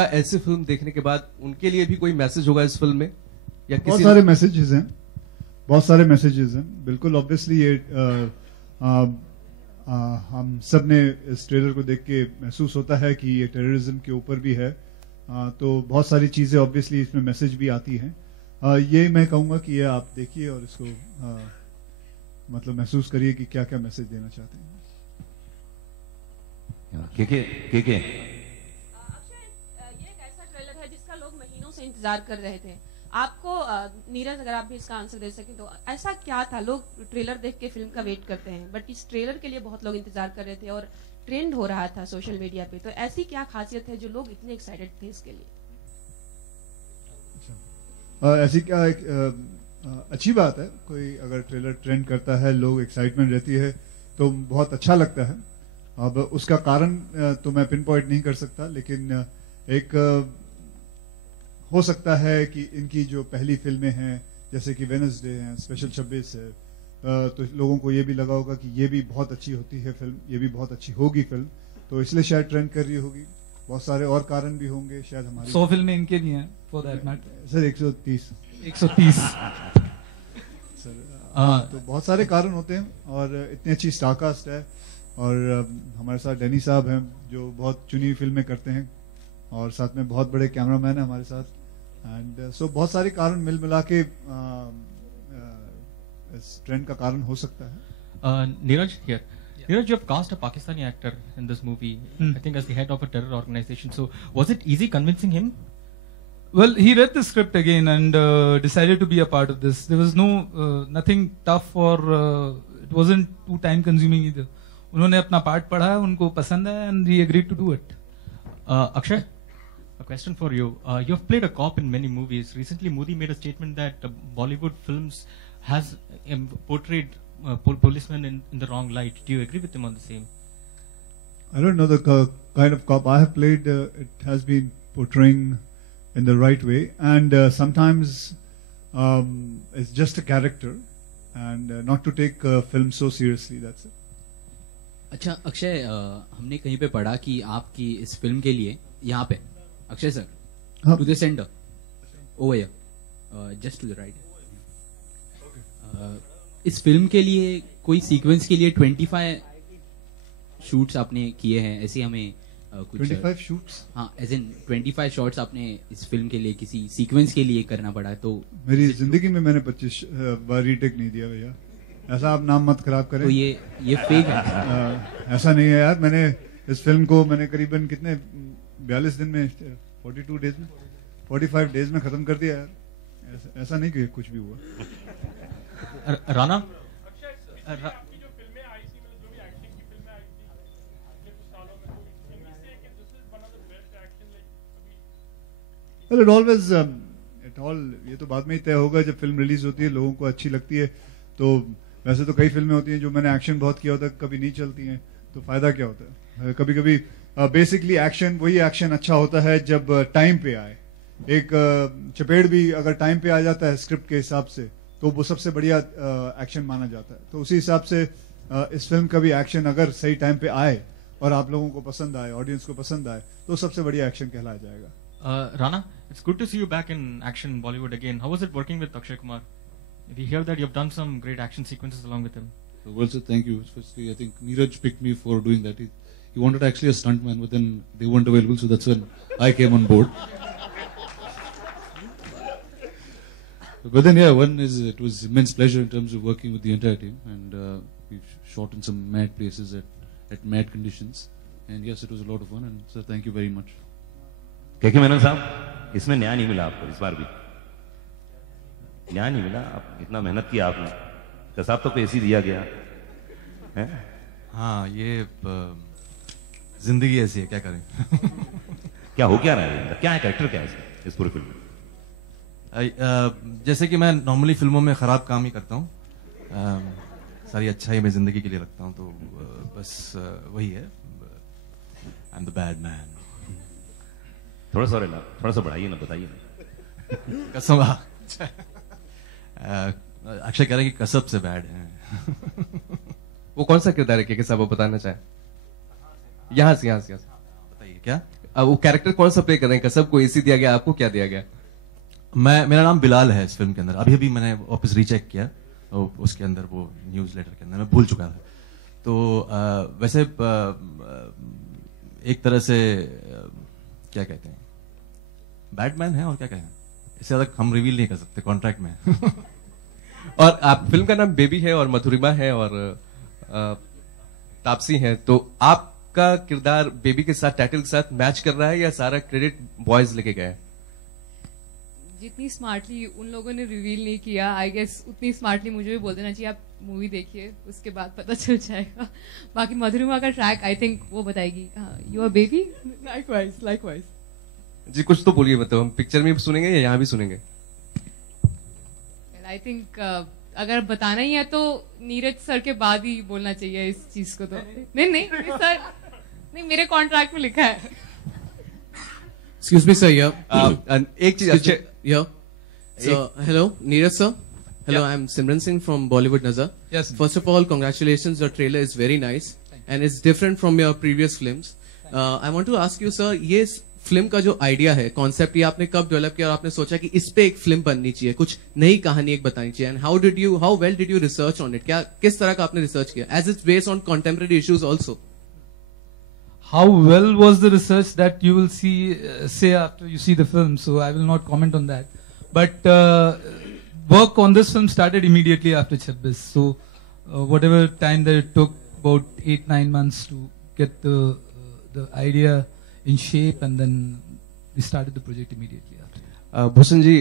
ऐसी फिल्म देखने के बाद उनके लिए भी कोई मैसेज होगा इस फिल्म में, या बहुत सारे मैसेजेस हैं, बहुत सारे मैसेजेस हैं। बिल्कुल ऑब्वियसली ये हम सब ने इस ट्रेलर को देख के महसूस होता है कि ये टेररिज्म के ऊपर भी है। तो बहुत सारी चीजें ऑब्वियसली इसमें मैसेज भी आती हैं। ये मैं कहूंगा कि ये आप देखिए और इसको मतलब महसूस करिए कि क्या क्या मैसेज देना चाहते हैं। के अक्षय, ये एक ऐसा ट्रेलर है जिसका लोग महीनों से इंतजार कर रहे थे। आपको नीरज, अगर आप भी इसका आंसर दे सकें तो ऐसा क्या था? लोग ट्रेलर देख के फिल्म का वेट करते हैं, बट इस ट्रेलर के लिए बहुत लोग इंतजार कर रहे थे और ट्रेंड हो रहा था सोशल मीडिया पे, तो ऐसी क्या खासियत है जो लोग इतने एक्साइटेड थे इसके लिए? ऐसी क्या एक अच्छी बात है, कोई अगर ट्रेलर ट्रेंड करता है, लोग एक्साइटमेंट रहती है तो बहुत अच्छा लगता है। अब उसका कारण तो मैं पिन पॉइंट नहीं कर सकता, लेकिन एक हो सकता है कि इनकी जो पहली फिल्में हैं जैसे कि वेडनेसडे है, स्पेशल 26 है, तो लोगों को ये भी लगा होगा कि ये भी बहुत अच्छी होती है फिल्म, ये भी बहुत अच्छी होगी फिल्म, तो इसलिए शायद ट्रेंड कर रही होगी। बहुत सारे और कारण भी होंगे शायद। हमारी 100 फिल्में इनके लिए हैं for that matter. Sir 130 sir तो बहुत सारे कारण होते हैं और इतनी अच्छी स्टारकास्ट है और हमारे साथ डैनी साहब हैं जो बहुत चुनी फिल्में करते हैं और साथ में बहुत बड़े कैमरामैन हैं हमारे साथ, एंड सो बहुत सारे कारण मिल मिला के इस ट्रेंड का कारण हो सकता है। Neeraj here. Neeraj, you have cast a Pakistani actor in this movie, I think as the head of a terror organization. So was it easy convincing him? Well, he read the script again and decided to be a part of this. There was nothing tough or it wasn't too time consuming either. उन्होंने अपना part पढ़ा, उनको पसंद है and he agreed to do it. Akshay, a question for you. You have played a cop in many movies. Recently, Modi made a statement that Bollywood films has portrayed policemen in the wrong light. Do you agree with him on the same? I don't know the kind of cop I have played. It has been portraying in the right way, and sometimes it's just a character, and not to take film so seriously. That's it. अच्छा अक्षय, हमने कहीं पे पढ़ा कि आपकी इस film के लिए यहाँ पे Akshay sir to the centre over here just to the right, इस फिल्म के लिए कोई सीक्वेंस के लिए 25 शूट्स आपने किए हैं, ऐसे हमें कुछ 25 शूट्स, हाँ एज इन 25 शॉट्स आपने इस फिल्म के लिए किसी सीक्वेंस के लिए करना पड़ा। तो मेरी जिंदगी में मैंने 25 बार रीटेक नहीं दिया भैया, ऐसा आप नाम मत खराब करें। तो ये फेक है? ऐसा नहीं है यार, मैंने इस फिल्म को मैंने करीबन कितने 42 दिन में 42 डेज में 45 डेज में खत्म कर दिया यार, ऐसा नहीं कि कुछ भी हुआ। राणा, Well, it always, ये तो बाद में ही तय होगा जब फिल्म रिलीज होती है, लोगों को अच्छी लगती है। तो वैसे तो कई फिल्में होती हैं जो मैंने एक्शन बहुत किया होता है, कभी नहीं चलती हैं, तो फायदा क्या होता है? कभी कभी बेसिकली एक्शन, वही एक्शन अच्छा होता है जब टाइम पे आए। एक चपेड़ भी अगर टाइम पे आ जाता है स्क्रिप्ट के हिसाब से तो वो सबसे बढ़िया एक्शन माना जाता है। तो उसी हिसाब से इस फिल्म का भी एक्शन अगर सही टाइम पे आए और आप लोगों को पसंद आए, ऑडियंस को पसंद आए, तो सबसे बढ़िया एक्शन कहलाया जाएगा। Rana, it's good to see you back in action in Bollywood again. How was it working with Akshay Kumar? We hear that you've done some great action sequences along with him. Well, sir, thank you. Firstly, I think Neeraj picked me for doing that. He wanted actually a stuntman, but then they weren't available, so that's when I came on board. But then, yeah, it was immense pleasure in terms of working with the entire team, and we've shot in some mad places at mad conditions, and yes, it was a lot of fun. And sir, thank you very much. के मेनन साहब, इसमें न्याय नहीं मिला आपको, इस बार भी न्याय नहीं मिला। आप इतना मेहनत किया आपने, कसाब तो पैसे दिया गया है। हाँ, ये जिंदगी ऐसी है, क्या करें। क्या हो क्या रहा है, क्या है कैरेक्टर, क्या है इस पूरी फिल्म में? जैसे कि मैं नॉर्मली फिल्मों में खराब काम ही करता हूँ, सारी अच्छाई मैं जिंदगी के लिए रखता हूँ, तो बस वही है, I am the bad man. थोड़ा सा बढ़ाइए ना, बताइए ना। कसम, अक्षय कह रहे हैं कि कसब से बैड है। वो कौन सा किरदार है के साहब, वो बताना चाहे? यहाँ से बताइए। क्या वो कैरेक्टर कौन सा प्ले कर रहे हैं? कसब को एसी दिया गया, आपको क्या दिया गया? मेरा नाम बिलाल है इस फिल्म के अंदर। अभी मैंने वापस रीचेक किया, उसके अंदर वो न्यूज लेटर के अंदर मैं भूल चुका था। तो वैसे एक तरह से क्या कहते हैं, बैटमैन है, और क्या कहें, इससे ज्यादा हम रिवील नहीं कर सकते, कॉन्ट्रैक्ट में है। और आप फिल्म का नाम बेबी है और मधुरिमा है और तापसी है, तो आपका किरदार बेबी के साथ, टाइटल के साथ मैच कर रहा है या सारा क्रेडिट बॉयज लेके गए? जितनी स्मार्टली उन लोगों ने रिवील नहीं किया, आई गेस उतनी स्मार्टली मुझे भी बोल देना चाहिए। आप मूवी देखिए, उसके बाद पता चल जाएगा। बाकी मधुरिमा का ट्रैक आई थिंक वो बताएगी। You are baby, likewise. जी कुछ तो बोलिए, मतलब हम पिक्चर में भी सुनेंगे या यहाँ भी सुनेंगे? आई थिंक अगर बताना ही है तो नीरज सर के बाद ही बोलना चाहिए इस चीज को। तो नहीं सर, नहीं, मेरे कॉन्ट्रैक्ट में लिखा है। Excuse me, sir. Yeah. एक चीज अच्छे, yeah. So, hello, Neeraj sir. Hello, I'm Simran Singh from Bollywood Nazar. Yes. First of all, congratulations. Your trailer is very nice and it's different from your previous films. I want to ask you, sir, ये film का जो idea है, concept, ये आपने कब develop किया और आपने सोचा कि इस पे एक फिल्म बननी चाहिए, कुछ नई कहानी एक बतानी चाहिए? And how well did you research on it? क्या किस तरह का आपने रिसर्च किया? As it's based on contemporary issues also. How well was the research that you will say after you see the film? So I will not comment on that. But work on this film started immediately after 26. So whatever time that it took, about 8-9 months to get the idea in shape, and then we started the project immediately after. Bhushan ji,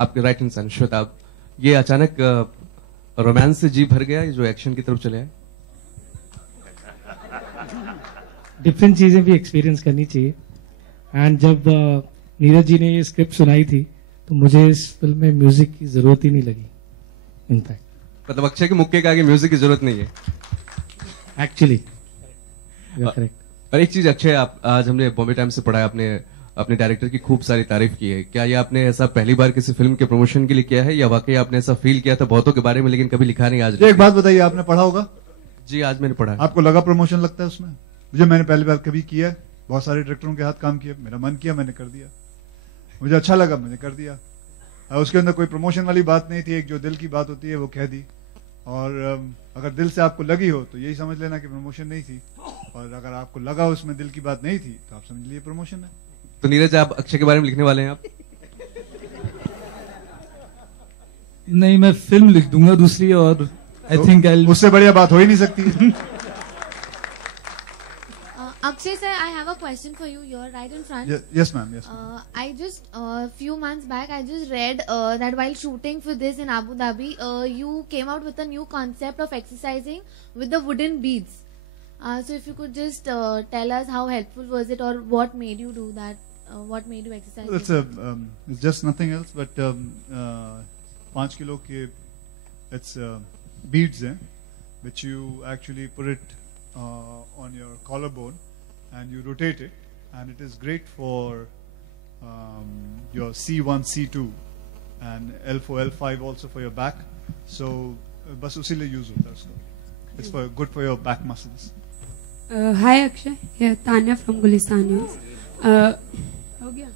आपके right hand सन श्वेताब, ये अचानक romance से जी भर गया जो action की तरफ चले आए? डिफरेंट चीजें भी एक्सपीरियंस करनी चाहिए। एंड जब नीरज जी ने ये स्क्रिप्ट सुनाई थी तो मुझे इस फिल्म में म्यूजिक की जरूरत ही नहीं लगी। इनफैक्ट मतलब अक्षय के मुक्के के आगे म्यूजिक की जरूरत नहीं है एक्चुअली। करेक्ट। और एक चीज अक्षय, आप आज हमने बॉम्बे टाइम्स से पढ़ा है, आपने अपने डायरेक्टर की खूब सारी तारीफ की है। क्या ये आपने ऐसा पहली बार किसी फिल्म के प्रमोशन के लिए किया है या वाकई आपने ऐसा फील किया था बहुतों के बारे में लेकिन कभी लिखा नहीं? आज एक बात बताइए, आपने पढ़ा होगा? जी आज मैंने पढ़ा। आपको लगा प्रमोशन लगता है उसमें? मुझे, मैंने पहली बार कभी किया, बहुत सारे डायरेक्टरों के हाथ काम किया, मेरा मन किया मैंने कर दिया, मुझे अच्छा लगा मैंने कर दिया। उसके अंदर कोई प्रमोशन वाली बात नहीं थी, एक जो दिल की बात होती है वो कह दी। और अगर दिल से आपको लगी हो तो यही समझ लेना कि प्रमोशन नहीं थी, और अगर आपको लगा उसमें दिल की बात नहीं थी तो आप समझ लीजिए प्रमोशन है। तो नीरज, आप अक्षय के बारे में लिखने वाले हैं? आप नहीं, मैं फिल्म लिख दूंगा दूसरी, और आई थिंक उससे बढ़िया बात हो ही नहीं सकती। Akshay sir, I have a question for you. You're right in front. Yes ma'am. Yes. I just few months back I just read that while shooting for this in Abu Dhabi, you came out with a new concept of exercising with the wooden beads. So if you could just tell us how helpful was it, or what made you do that? What made you exercise? It's just nothing else but 5 kilo ke it's beads which you actually put it on your collarbone and you rotate it, and it is great for your C1, C2 and L4, L5 also for your back. So बस उसी लिए use होता है उसको. It's good for your back muscles. Hi Akshay, yeah, Tanya from Gulistan News. हो गया?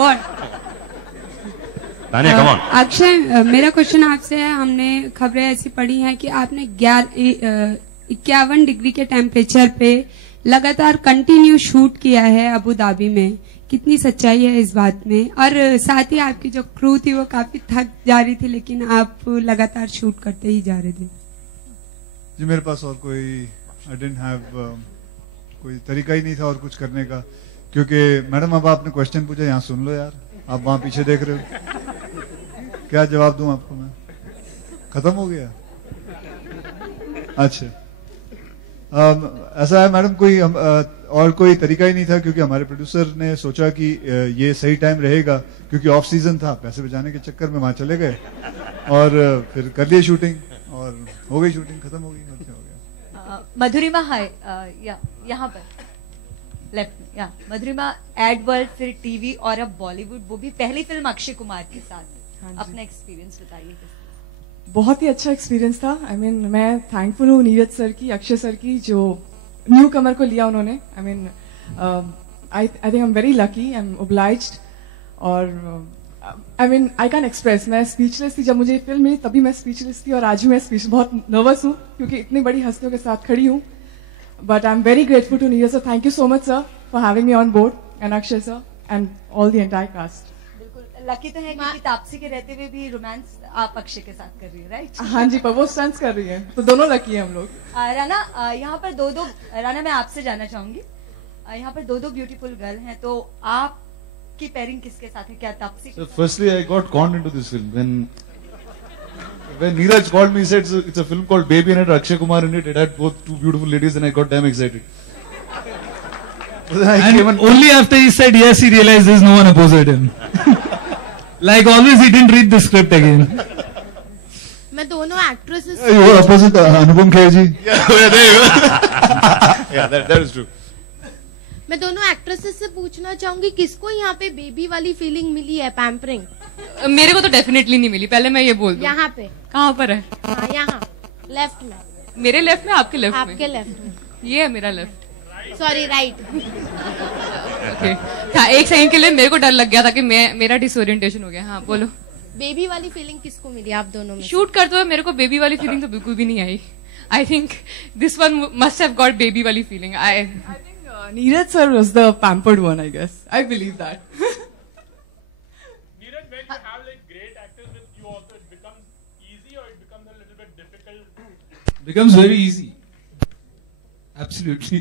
What? Tanya, come on. Akshay, मेरा question आपसे है। हमने खबरें ऐसी पढ़ी हैं कि आपने 51 डिग्री के टेम्परेचर पे लगातार कंटिन्यू शूट किया है अबू धाबी में। कितनी सच्चाई है इस बात में? और साथ ही आपकी जो क्रू थी वो काफी थक जा रही थी, लेकिन आप लगातार शूट करते ही जा रहे थे। जी मेरे पास और कोई आई डिडंट हैव कोई तरीका ही नहीं था और कुछ करने का, क्योंकि मैडम अब आपने क्वेश्चन पूछा, यहाँ सुन लो यार, आप वहां पीछे देख रहे हो, क्या जवाब दूं आपको मैं? खत्म हो गया? अच्छा, ऐसा है मैडम, और कोई तरीका ही नहीं था, क्योंकि हमारे प्रोड्यूसर ने सोचा कि ये सही टाइम रहेगा, क्योंकि ऑफ सीजन था, पैसे बचाने के चक्कर में वहां चले गए और फिर कर लिए शूटिंग और हो गई शूटिंग, खत्म हो गई। हो गया। मधुरिमा, हाय, यहाँ पर लेफ्ट में, या मधुरिमा, एड वर्ल्ड, फिर टीवी और अब बॉलीवुड, वो भी पहली फिल्म अक्षय कुमार के साथ। अपना एक्सपीरियंस बताइए। बहुत ही अच्छा एक्सपीरियंस था। I mean, मैं थैंकफुल हूँ नीरज सर की, अक्षय सर की, जो न्यू कमर को लिया उन्होंने. I mean I think I am very lucky, I am obliged. और I mean I can express, मैं स्पीचलेस थी जब मुझे ये फिल्म मिली, तभी मैं स्पीचलेस थी और आज भी मैं स्पीच बहुत नर्वस हूँ क्योंकि इतनी बड़ी हस्तियों के साथ खड़ी हूँ. But I am very grateful to Neeraj sir. Thank you so much sir for having me on board, and Akshay sir and all the entire cast. बिल्कुल लकी तो है क्योंकि तापसी के रहते हुए भी रोमांस आप अक्षय के साथ कर रही है, राइट? हाँ जी, पर वो स्टंट्स कर रही है, तो दोनों लकी है हम लोग. राना, यहाँ पर दो राना मैं आपसे जानना चाहूंगी, यहाँ पर दो ब्यूटीफुल गर्ल हैं, तो आप की पेयरिंग किसके साथ है? क्या Taapsee? So firstly, I got conned into this film when Neeraj called me. He said it's a film called Baby and it had Akshay Kumar in it. It had both two beautiful ladies, and I got damn excited. And only after he said yes, he realized there's no one opposite him. Like always, he didn't read the script again. मैं दोनों actresses. You were opposite Anupam Kher ji. Yeah, that is true. मैं दोनों actresses से पूछना चाहूंगी किसको यहाँ पे बेबी वाली फीलिंग मिली है, पैम्परिंग? मेरे को तो डेफिनेटली नहीं मिली, पहले मैं ये बोल दूं. यहाँ पे कहाँ पर है? हाँ, यहाँ लेफ्ट में. मेरे लेफ्ट में, आपके लेफ्ट में? आपके लेफ्ट में. ये है मेरा लेफ्ट. Sorry, right. ओके, एक सेकंड के लिए मेरे को डर लग गया था कि मेरा डिसोरिएंटेशन हो गया. हाँ बोलो. बेबी वाली फीलिंग किसको मिली आप दोनों में? शूट करते हुए मेरे को बेबी वाली फीलिंग तो बिल्कुल भी नहीं आई. I think this one must have got baby वाली फीलिंग. I Neeraj sir was the pampered one, I guess. I believe that. Neeraj, when you have like great actors with you also, it becomes easy or it becomes a little bit difficult? Becomes very easy. Absolutely.